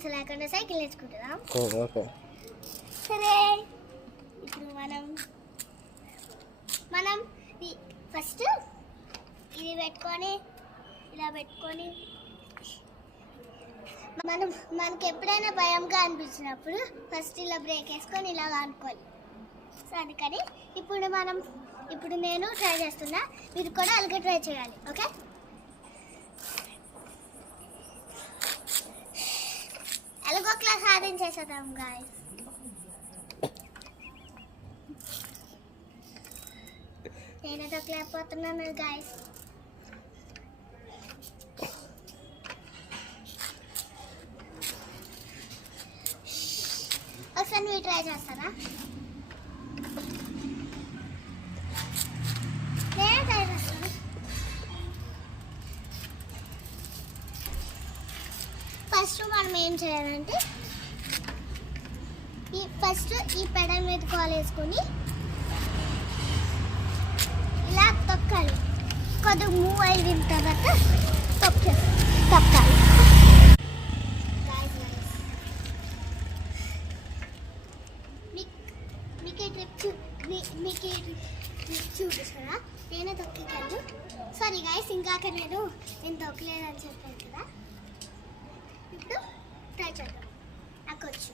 Cycles లేకుండా cycle నేర్చుకుంటున్నాం. Okay సరే, ఇప్పుడు మనం ఫస్ట్ ఇది పెట్టుకొని ఇలా పెట్టుకొని మనకి ఎప్పుడైనా భయంగా అనిపించినప్పుడు ఫస్ట్ ఇలా బ్రేక్ వేసుకొని ఇలా అనుకోవాలి. సో అందుకని ఇప్పుడు నేను ట్రై చేస్తున్నా, మీరు కూడా అలాగే ట్రై చేయాలి. ఓకే, ఎలాగో క్లాస్ సాధించేసేద్దాం గాయస్. నేనేదో లేకపోతున్నాను గాయస్. ఒకసారి మీరు ట్రై చేస్తారా? నేనే ట్రై చేస్తాను. ఫస్ట్ మనం ఏం చేయాలంటే ఈ పెడల్ మీద కాల్ వేసుకొని ఇలా తొక్కాలి. కొద్దిగా మూవ్ అయిన తర్వాత తొక్కాలి. మీకు చూపిస్తారా? నేనే తొక్కేకాదు. సారీ గైస్, ఇంకాక నేను తొక్కలేదని చెప్పాను కదా. ఇప్పుడు ట్రై చేద్దాం. నాకు వచ్చు.